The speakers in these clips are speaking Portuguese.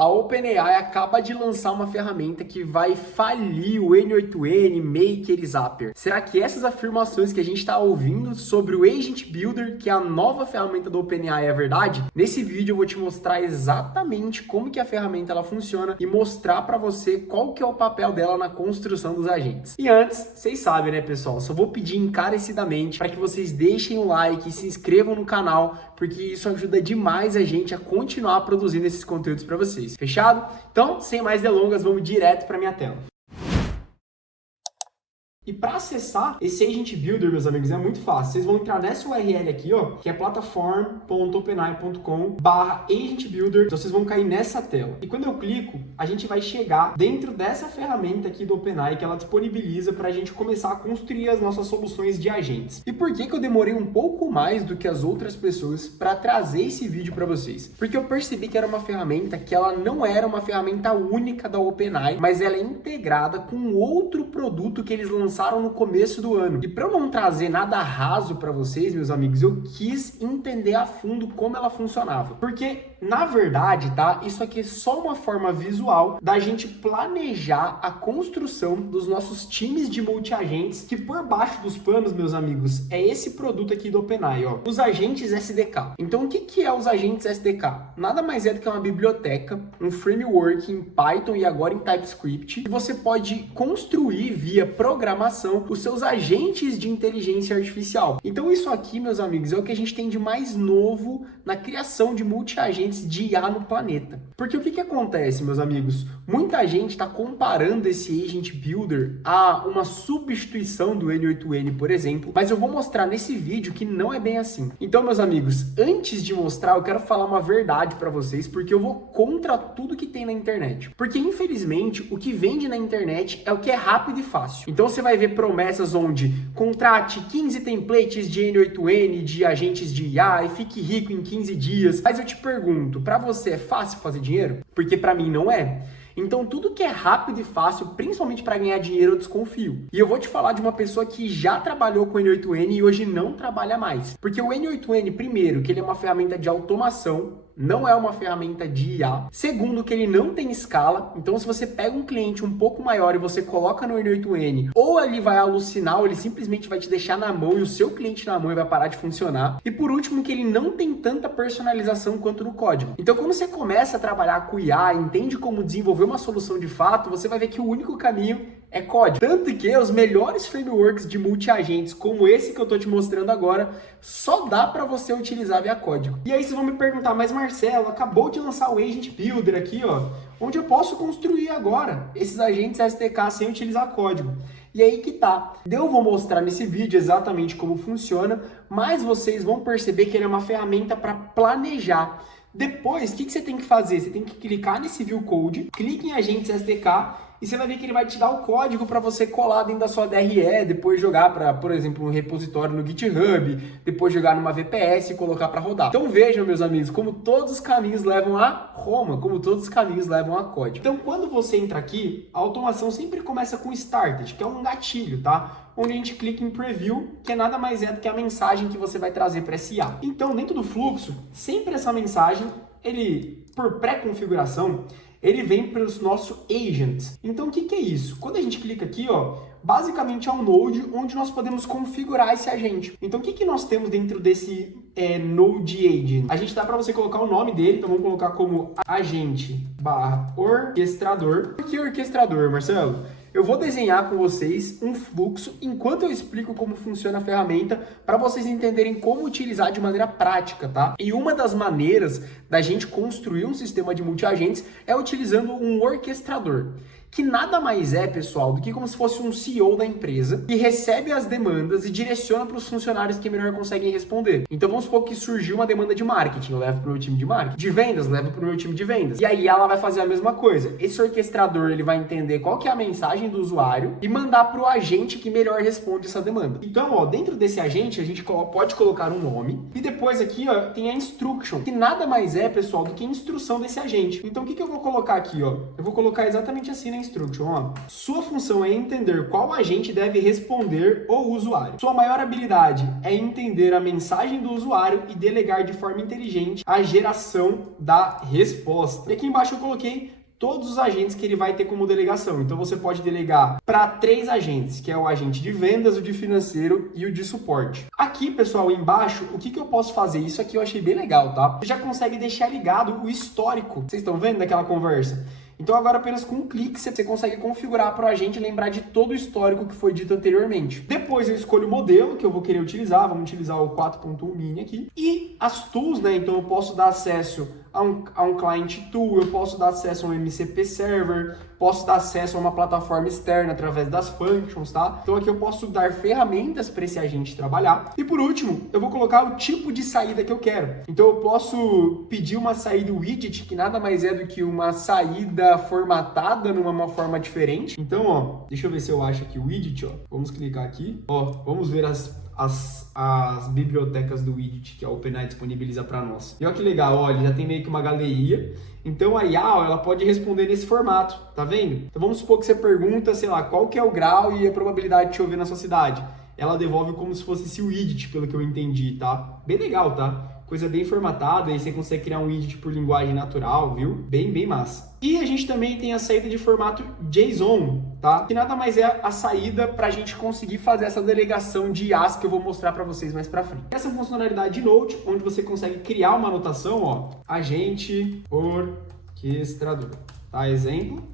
A OpenAI acaba de lançar uma ferramenta que vai falir o N8N, Maker e Zapier. Será que essas afirmações que a gente está ouvindo sobre o Agent Builder, que é a nova ferramenta do OpenAI, é verdade? Nesse vídeo eu vou te mostrar exatamente como que a ferramenta ela funciona e mostrar para você qual que é o papel dela na construção dos agentes. E antes, vocês sabem, né, pessoal? Só vou pedir encarecidamente para que vocês deixem o like e se inscrevam no canal, porque isso ajuda demais a gente a continuar produzindo esses conteúdos para vocês. Fechado? Então, sem mais delongas, vamos direto para minha tela. E para acessar esse Agent Builder, meus amigos, é muito fácil. Vocês vão entrar nessa URL aqui, ó, que é platform.openai.com/agentbuilder. Então vocês vão cair nessa tela. E quando eu clico, a gente vai chegar dentro dessa ferramenta aqui do OpenAI que ela disponibiliza para a gente começar a construir as nossas soluções de agentes. E por que que eu demorei um pouco mais do que as outras pessoas para trazer esse vídeo para vocês? Porque eu percebi que era uma ferramenta que ela não era uma ferramenta única da OpenAI, mas ela é integrada com outro produto que eles lançaram no começo do ano. E para eu não trazer nada raso para vocês, meus amigos, eu quis entender a fundo como ela funcionava. Porque, na verdade, tá? Isso aqui é só uma forma visual da gente planejar a construção dos nossos times de multi-agentes, que por baixo dos panos, meus amigos, é esse produto aqui do OpenAI, ó, os agentes SDK. Então, o que é os agentes SDK? Nada mais é do que uma biblioteca, um framework em Python e agora em TypeScript, que você pode construir via programação os seus agentes de inteligência artificial. Então isso aqui, meus amigos, é o que a gente tem de mais novo na criação de multi-agentes de IA no planeta. Porque o que acontece, meus amigos? Muita gente está comparando esse Agent Builder a uma substituição do N8N, por exemplo, mas eu vou mostrar nesse vídeo que não é bem assim. Então, meus amigos, antes de mostrar, eu quero falar uma verdade para vocês, porque eu vou contra tudo que tem na internet. Porque, infelizmente, o que vende na internet é o que é rápido e fácil. Então, você vai ver promessas onde contrate 15 templates de N8N, de agentes de IA e fique rico em 15 dias. Mas eu te pergunto, para você é fácil fazer dinheiro? Porque para mim não é. Então, tudo que é rápido e fácil, principalmente para ganhar dinheiro, eu desconfio. E eu vou te falar de uma pessoa que já trabalhou com o N8N e hoje não trabalha mais. Porque o N8N, primeiro, que ele é uma ferramenta de automação, não é uma ferramenta de IA. Segundo, que ele não tem escala. Então, se você pega um cliente um pouco maior e você coloca no N8N, ou ele vai alucinar, ou ele simplesmente vai te deixar na mão e o seu cliente na mão e vai parar de funcionar. E por último, que ele não tem tanta personalização quanto no código. Então, quando você começa a trabalhar com IA, entende como desenvolver uma solução de fato, você vai ver que o único caminho é código. Tanto que os melhores frameworks de multi-agentes, como esse que eu tô te mostrando agora, só dá para você utilizar via código. E aí vocês vão me perguntar, mas Marcelo, acabou de lançar o Agent Builder aqui, ó, onde eu posso construir agora esses agentes SDK sem utilizar código. E aí que tá. Eu vou mostrar nesse vídeo exatamente como funciona, mas vocês vão perceber que ele é uma ferramenta para planejar. Depois, o que você tem que fazer? Você tem que clicar nesse View Code, clique em Agentes SDK e você vai ver que ele vai te dar o código para você colar dentro da sua DRE, depois jogar para, por exemplo, um repositório no GitHub, depois jogar numa VPS e colocar para rodar. Então vejam, meus amigos, como todos os caminhos levam a Roma, como todos os caminhos levam a código. Então, quando você entra aqui, a automação sempre começa com Started, que é um gatilho, tá? Onde a gente clica em Preview, que é nada mais é do que a mensagem que você vai trazer para esse IA. Então, dentro do fluxo, sempre essa mensagem, ele, por pré-configuração, ele vem para os nossos agents. Então, o que é isso? Quando a gente clica aqui, ó, basicamente é um node onde nós podemos configurar esse agente. Então, o que nós temos dentro desse node agent? A gente dá para você colocar o nome dele, então vamos colocar como agente/orquestrador. Por que orquestrador, Marcelo? Eu vou desenhar com vocês um fluxo enquanto eu explico como funciona a ferramenta para vocês entenderem como utilizar de maneira prática, tá? E uma das maneiras da gente construir um sistema de multi-agentes é utilizando um orquestrador, que nada mais é, pessoal, do que como se fosse um CEO da empresa que recebe as demandas e direciona para os funcionários que melhor conseguem responder. Então vamos supor que surgiu uma demanda de marketing, eu levo para o meu time de marketing. De vendas, levo para o meu time de vendas. E aí ela vai fazer a mesma coisa. Esse orquestrador, ele vai entender qual que é a mensagem do usuário e mandar para o agente que melhor responde essa demanda. Então, ó, dentro desse agente, a gente pode colocar um nome e depois aqui, ó, tem a instruction, que nada mais é, pessoal, do que a instrução desse agente. Então, o que eu vou colocar aqui, ó? Eu vou colocar exatamente assim na instruction, ó. Sua função é entender qual agente deve responder o usuário. Sua maior habilidade é entender a mensagem do usuário e delegar de forma inteligente a geração da resposta. E aqui embaixo eu coloquei todos os agentes que ele vai ter como delegação. Então você pode delegar para 3 agentes, que é o agente de vendas, o de financeiro e o de suporte. Aqui, pessoal, embaixo, o que eu posso fazer? Isso aqui eu achei bem legal, tá? Você já consegue deixar ligado o histórico. Vocês estão vendo daquela conversa? Então agora apenas com um clique você consegue configurar para o agente lembrar de todo o histórico que foi dito anteriormente. Depois eu escolho o modelo que eu vou querer utilizar, vamos utilizar o 4.1 mini aqui. E as tools, né? Então eu posso dar acesso a um client tool, eu posso dar acesso a um MCP server, posso dar acesso a uma plataforma externa através das functions, tá? Então aqui eu posso dar ferramentas para esse agente trabalhar. E por último, eu vou colocar o tipo de saída que eu quero. Então eu posso pedir uma saída widget, que nada mais é do que uma saída formatada numa forma diferente. Então, ó, deixa eu ver se eu acho aqui o widget, ó. Vamos clicar aqui, ó, vamos ver as bibliotecas do widget que a OpenAI disponibiliza para nós. E olha que legal, ó, ele já tem meio que uma galeria. Então a IA, ó, ela pode responder nesse formato, tá vendo? Então vamos supor que você pergunta, sei lá, qual que é o grau e a probabilidade de chover na sua cidade. Ela devolve como se fosse esse widget, pelo que eu entendi, tá? Bem legal, tá? Coisa bem formatada, aí você consegue criar um widget por linguagem natural, viu? Bem massa. E a gente também tem a saída de formato JSON, tá? Que nada mais é a saída para a gente conseguir fazer essa delegação de IAs que eu vou mostrar para vocês mais para frente. Essa funcionalidade de Node, onde você consegue criar uma anotação, ó, agente orquestrador, tá? Exemplo.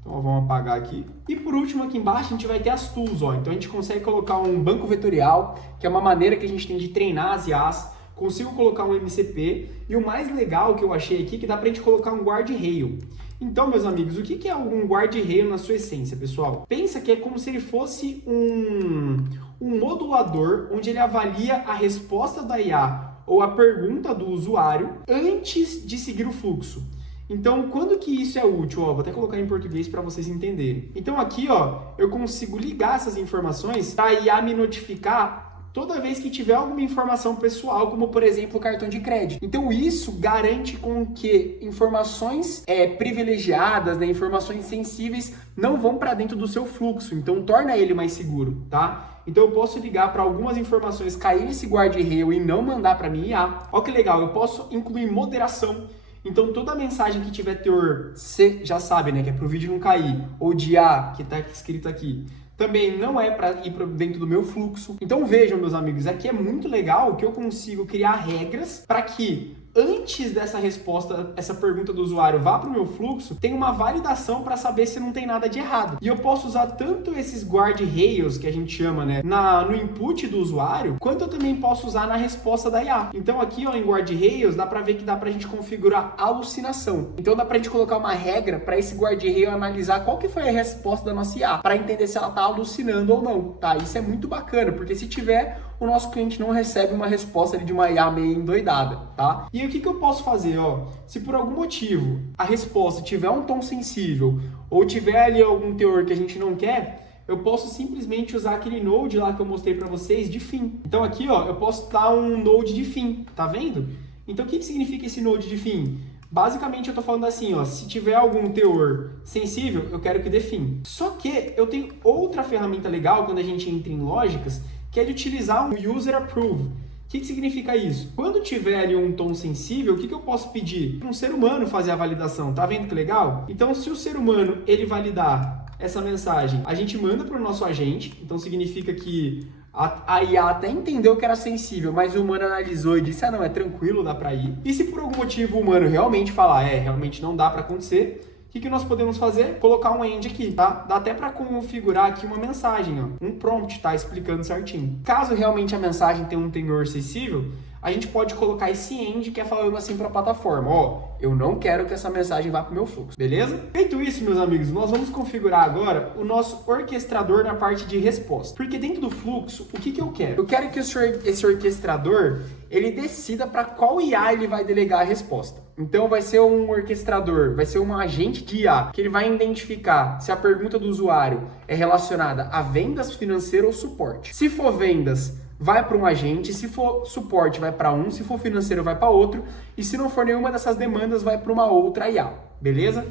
Então, vamos apagar aqui. E por último, aqui embaixo, a gente vai ter as tools, ó. Então, a gente consegue colocar um banco vetorial, que é uma maneira que a gente tem de treinar as IAs. Consigo colocar um MCP. E o mais legal que eu achei aqui, que dá pra gente colocar um guardrail. Então, meus amigos, o que é um guardrail na sua essência, pessoal? Pensa que é como se ele fosse um modulador, onde ele avalia a resposta da IA ou a pergunta do usuário antes de seguir o fluxo. Então, quando que isso é útil? Ó, vou até colocar em português para vocês entenderem. Então, aqui, ó, eu consigo ligar essas informações para a IA me notificar toda vez que tiver alguma informação pessoal, como, por exemplo, o cartão de crédito. Então, isso garante com que informações privilegiadas, né, informações sensíveis, não vão para dentro do seu fluxo. Então, torna ele mais seguro, tá? Então, eu posso ligar para algumas informações, cair nesse guardrail e não mandar para minha IA. Olha que legal, eu posso incluir moderação. Então, toda mensagem que tiver teor C, já sabe, né, que é para o vídeo não cair, ou de A, que está escrito aqui, também não é para ir dentro do meu fluxo. Então, vejam, meus amigos, aqui é muito legal que eu consigo criar regras para que antes dessa resposta, essa pergunta do usuário vá para o meu fluxo, tem uma validação para saber se não tem nada de errado. E eu posso usar tanto esses guardrails, que a gente chama, né, no input do usuário, quanto eu também posso usar na resposta da IA. Então aqui, ó, em guardrails, dá para ver que dá para a gente configurar alucinação. Então dá para a gente colocar uma regra para esse guardrail analisar qual que foi a resposta da nossa IA, para entender se ela está alucinando ou não, tá? Isso é muito bacana, porque se tiver, o nosso cliente não recebe uma resposta ali de uma IA meio endoidada, tá? E o que eu posso fazer, ó? Se por algum motivo a resposta tiver um tom sensível ou tiver ali algum teor que a gente não quer, eu posso simplesmente usar aquele node lá que eu mostrei para vocês de fim. Então aqui, ó, eu posso dar um node de fim, tá vendo? Então o que significa esse node de fim? Basicamente eu tô falando assim, ó, se tiver algum teor sensível, eu quero que dê fim. Só que eu tenho outra ferramenta legal quando a gente entra em lógicas, que é de utilizar um user approve. O que significa isso? Quando tiver ali um tom sensível, o que eu posso pedir? Para um ser humano fazer a validação. Tá vendo que legal? Então, se o ser humano ele validar essa mensagem, a gente manda para o nosso agente. Então, significa que a IA até entendeu que era sensível, mas o humano analisou e disse, não, é tranquilo, dá para ir. E se por algum motivo o humano realmente falar, realmente não dá para acontecer, o que nós podemos fazer? Colocar um end aqui, tá? Dá até para configurar aqui uma mensagem, ó, um prompt, tá? Explicando certinho. Caso realmente a mensagem tenha um teor sensível, a gente pode colocar esse end que é falando assim para a plataforma, ó, eu não quero que essa mensagem vá para o meu fluxo, beleza? Feito isso, meus amigos, nós vamos configurar agora o nosso orquestrador na parte de resposta. Porque dentro do fluxo, o que eu quero? Eu quero que esse orquestrador, ele decida para qual IA ele vai delegar a resposta. Então vai ser um orquestrador, vai ser um agente de IA, que ele vai identificar se a pergunta do usuário é relacionada a vendas, financeiro ou suporte. Se for vendas, vai para um agente, se for suporte, vai para um, se for financeiro, vai para outro, e se não for nenhuma dessas demandas, vai para uma outra IA, beleza?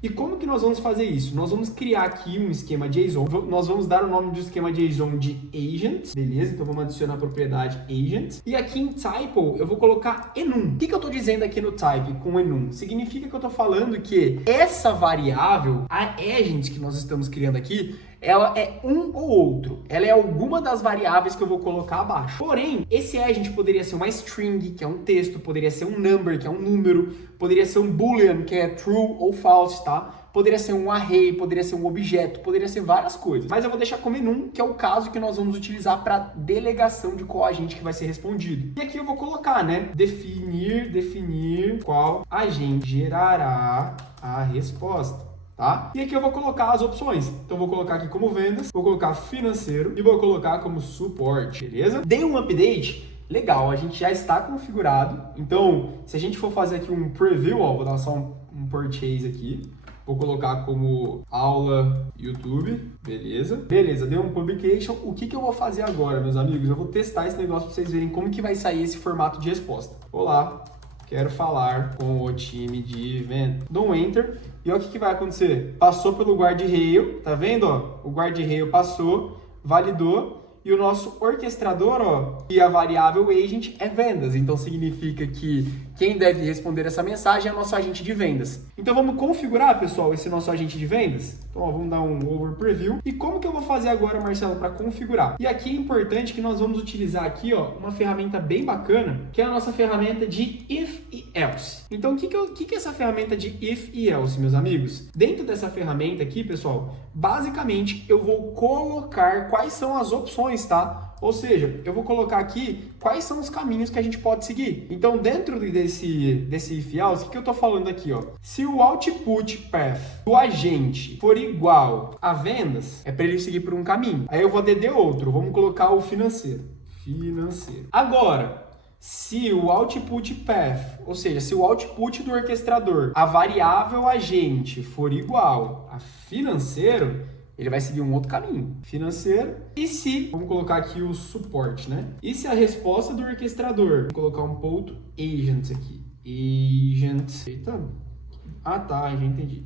E como que nós vamos fazer isso? Nós vamos criar aqui um esquema JSON. Nós vamos dar o nome do esquema JSON de agents, beleza? Então vamos adicionar a propriedade agents. E aqui em type eu vou colocar enum. O que eu estou dizendo aqui no type com enum? Significa que eu estou falando que essa variável, a agent que nós estamos criando aqui, ela é um ou outro. Ela é alguma das variáveis que eu vou colocar abaixo. Porém, esse agent poderia ser uma string, que é um texto, poderia ser um number, que é um número, poderia ser um boolean, que é true ou false, tá? Poderia ser um array, poderia ser um objeto, poderia ser várias coisas. Mas eu vou deixar como enum, que é o caso que nós vamos utilizar para delegação de qual agente que vai ser respondido. E aqui eu vou colocar, né? Definir qual agente gerará a resposta. Tá? E aqui eu vou colocar as opções. Então eu vou colocar aqui como vendas, vou colocar financeiro e vou colocar como suporte, beleza? Dei um update, legal, a gente já está configurado. Então, se a gente for fazer aqui um preview, ó, vou dar só um purchase aqui. Vou colocar como aula YouTube, beleza? Beleza, deu um publication. O que eu vou fazer agora, meus amigos? Eu vou testar esse negócio para vocês verem como que vai sair esse formato de resposta. Olá, quero falar com o time de venda. Dou um enter e olha o que vai acontecer. Passou pelo guardrail, tá vendo? Ó? O guardrail passou, validou e o nosso orquestrador, ó, e a variável agent é vendas. Então significa que quem deve responder essa mensagem é o nosso agente de vendas. Então vamos configurar, pessoal, esse nosso agente de vendas? Então ó, vamos dar um over preview. E como que eu vou fazer agora, Marcelo, para configurar? E aqui é importante que nós vamos utilizar aqui, ó, uma ferramenta bem bacana, que é a nossa ferramenta de if e else. Então o que é essa ferramenta de if e else, meus amigos? Dentro dessa ferramenta aqui, pessoal, basicamente eu vou colocar quais são as opções, tá? Ou seja, eu vou colocar aqui quais são os caminhos que a gente pode seguir. Então, dentro desse if else, o que eu estou falando aqui, ó? Se o output path do agente for igual a vendas, é para ele seguir por um caminho. Aí eu vou ADD outro, vamos colocar o financeiro. Agora, se o output path, ou seja, se o output do orquestrador, a variável agente for igual a financeiro, ele vai seguir um outro caminho, financeiro. E se, vamos colocar aqui o suporte, né? E se a resposta do orquestrador, vou colocar um ponto agent aqui. Agent, eita. Ah, tá, já entendi.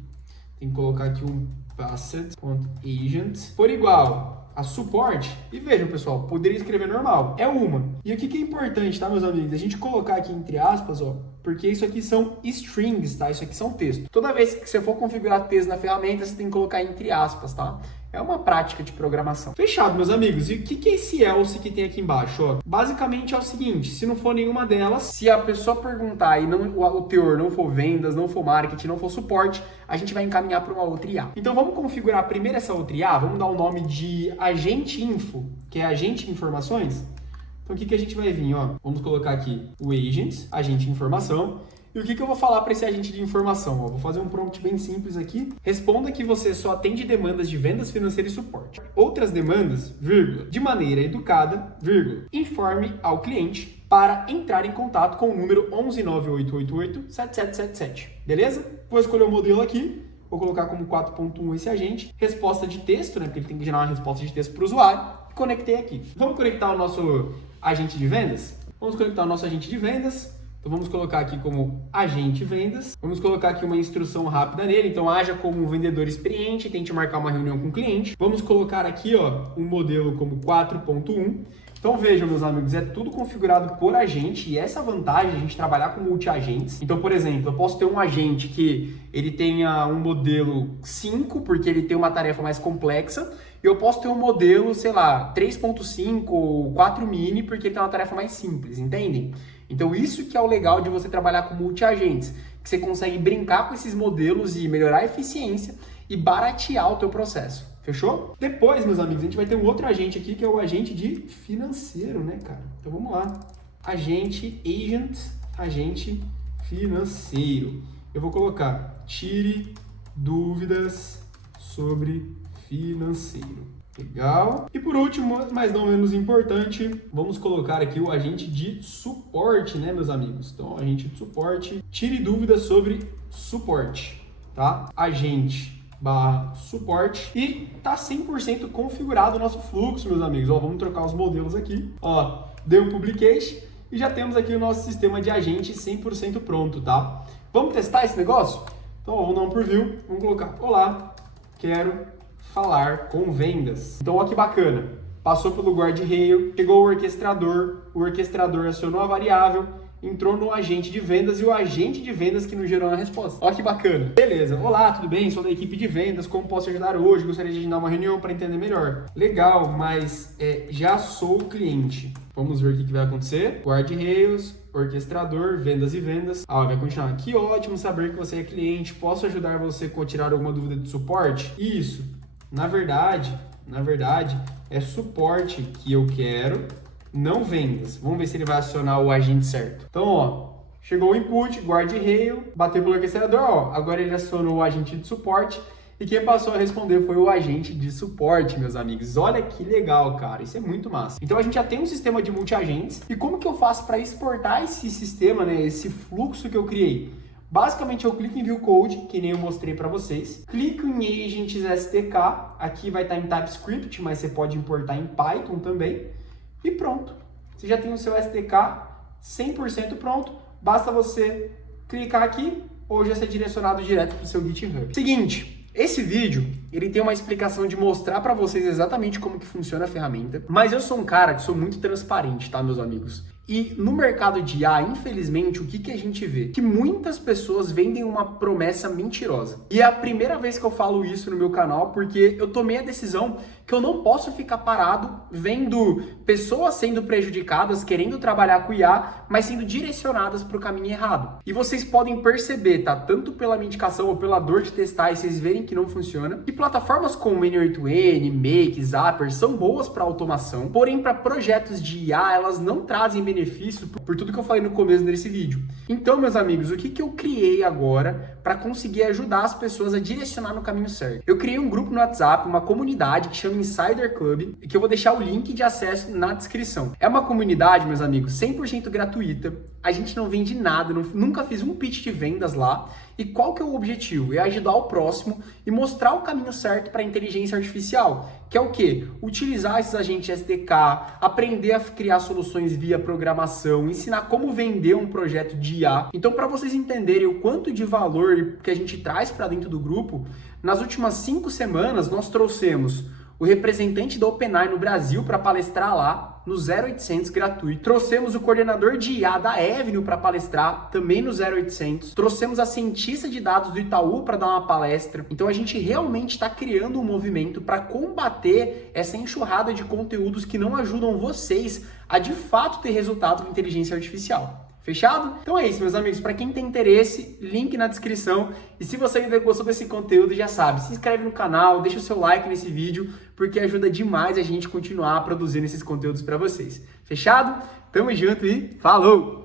Tem que colocar aqui um passed.agent for igual a suporte. E vejam, pessoal, poderia escrever normal. É uma. E o que é importante, tá, meus amigos? A gente colocar aqui entre aspas, ó, porque isso aqui são strings, tá? Isso aqui são textos. Toda vez que você for configurar texto na ferramenta, você tem que colocar entre aspas, tá? É uma prática de programação. Fechado, meus amigos. E o que é esse else que tem aqui embaixo? Ó? Basicamente é o seguinte, se não for nenhuma delas, se a pessoa perguntar e não, o teor não for vendas, não for marketing, não for suporte, a gente vai encaminhar para uma outra IA. Então vamos configurar primeiro essa outra IA, vamos dar o nome de agente info, que é agente de informações. Então o que a gente vai vir? Ó? Vamos colocar aqui o agent, agente de informação. E o que eu vou falar para esse agente de informação? Ó, vou fazer um prompt bem simples aqui. Responda que você só atende demandas de vendas, financeiro e suporte. Outras demandas, vírgula, de maneira educada, vírgula, informe ao cliente para entrar em contato com o número 11988887777. Beleza? Vou escolher o modelo aqui. Vou colocar como 4.1 esse agente. Resposta de texto, né? Porque ele tem que gerar uma resposta de texto para o usuário. E conectei aqui. Vamos conectar o nosso agente de vendas? Vamos conectar o nosso agente de vendas. Então vamos colocar aqui como agente vendas. Vamos colocar aqui uma instrução rápida nele. Então haja como um vendedor experiente, tente marcar uma reunião com o cliente. Vamos colocar aqui, ó, um modelo como 4.1. Então vejam, meus amigos, é tudo configurado por agente e essa vantagem de a gente trabalhar com multi-agentes. Então, por exemplo, eu posso ter um agente que ele tenha um modelo 5, porque ele tem uma tarefa mais complexa, e eu posso ter um modelo, sei lá, 3.5 ou 4 mini, porque ele tem uma tarefa mais simples, entendem? Então isso que é o legal de você trabalhar com multi-agentes, que você consegue brincar com esses modelos e melhorar a eficiência e baratear o teu processo. Fechou? Depois, meus amigos, a gente vai ter um outro agente aqui, que é o agente de financeiro, né, cara? Então vamos lá. Agente financeiro. Eu vou colocar, tire dúvidas sobre financeiro. Legal. E por último, mas não menos importante, vamos colocar aqui o agente de suporte, né, meus amigos? Então, agente de suporte, tire dúvidas sobre suporte, tá? Agente /suporte e tá 100% configurado o nosso fluxo, meus amigos. Ó, vamos trocar os modelos aqui. Ó, deu um publication e já temos aqui o nosso sistema de agente 100% pronto, tá? Vamos testar esse negócio? Então, ó, vamos dar um preview, vamos colocar: olá, quero falar com vendas. Então, ó que bacana. Passou pelo guarda-reio, chegou o orquestrador acionou a variável, entrou no agente de vendas e o agente de vendas que nos gerou a resposta. Olha que bacana. Beleza. Olá, tudo bem? Sou da equipe de vendas. Como posso ajudar hoje? Gostaria de agendar uma reunião para entender melhor. Legal, mas já sou cliente. Vamos ver o que vai acontecer. Guarda-reios, orquestrador, vendas e vendas. Vai continuar. Que ótimo saber que você é cliente. Posso ajudar você a tirar alguma dúvida de suporte? Isso. Na verdade, é suporte que eu quero, não vendas. Vamos ver se ele vai acionar o agente certo. Então, ó, chegou o input, guarda-reio, bateu pelo orquestrador, ó, agora ele acionou o agente de suporte e quem passou a responder foi o agente de suporte, meus amigos. Olha que legal, cara, isso é muito massa. Então a gente já tem um sistema de multi-agentes e como que eu faço para exportar esse sistema, né, esse fluxo que eu criei? Basicamente, eu clico em View Code, que nem eu mostrei para vocês. Clico em Agents SDK, aqui vai estar em TypeScript, mas você pode importar em Python também. E pronto. Você já tem o seu SDK 100% pronto. Basta você clicar aqui ou já ser direcionado direto para o seu GitHub. Seguinte, esse vídeo, ele tem uma explicação de mostrar para vocês exatamente como que funciona a ferramenta. Mas eu sou um cara que sou muito transparente, tá, meus amigos? E no mercado de IA, infelizmente, o que a gente vê? Que muitas pessoas vendem uma promessa mentirosa. E é a primeira vez que eu falo isso no meu canal, porque eu tomei a decisão que eu não posso ficar parado vendo pessoas sendo prejudicadas, querendo trabalhar com IA, mas sendo direcionadas para o caminho errado. E vocês podem perceber, tá? Tanto pela minha indicação ou pela dor de testar e vocês verem que não funciona. E plataformas como N8N, Make, Zapier são boas para automação, porém para projetos de IA elas não trazem benefício por tudo que eu falei no começo desse vídeo. Então, meus amigos, o que eu criei agora para conseguir ajudar as pessoas a direcionar no caminho certo? Eu criei um grupo no WhatsApp, uma comunidade que chama Insider Club, que eu vou deixar o link de acesso na descrição. É uma comunidade, meus amigos, 100% gratuita. A gente não vende nada, nunca fiz um pitch de vendas lá. E qual que é o objetivo? É ajudar o próximo e mostrar o caminho certo para a inteligência artificial, que é o quê? Utilizar esses agentes SDK, aprender a criar soluções via programação, ensinar como vender um projeto de IA. Então, para vocês entenderem o quanto de valor que a gente traz para dentro do grupo, nas últimas 5 semanas nós trouxemos o representante da OpenAI no Brasil para palestrar lá no 0800 gratuito. Trouxemos o coordenador de IA da Avenue para palestrar também no 0800. Trouxemos a cientista de dados do Itaú para dar uma palestra. Então a gente realmente está criando um movimento para combater essa enxurrada de conteúdos que não ajudam vocês a de fato ter resultado com inteligência artificial. Fechado? Então é isso, meus amigos. Para quem tem interesse, link na descrição. E se você ainda gostou desse conteúdo, já sabe, se inscreve no canal, deixa o seu like nesse vídeo, porque ajuda demais a gente continuar produzindo esses conteúdos para vocês. Fechado? Tamo junto e falou!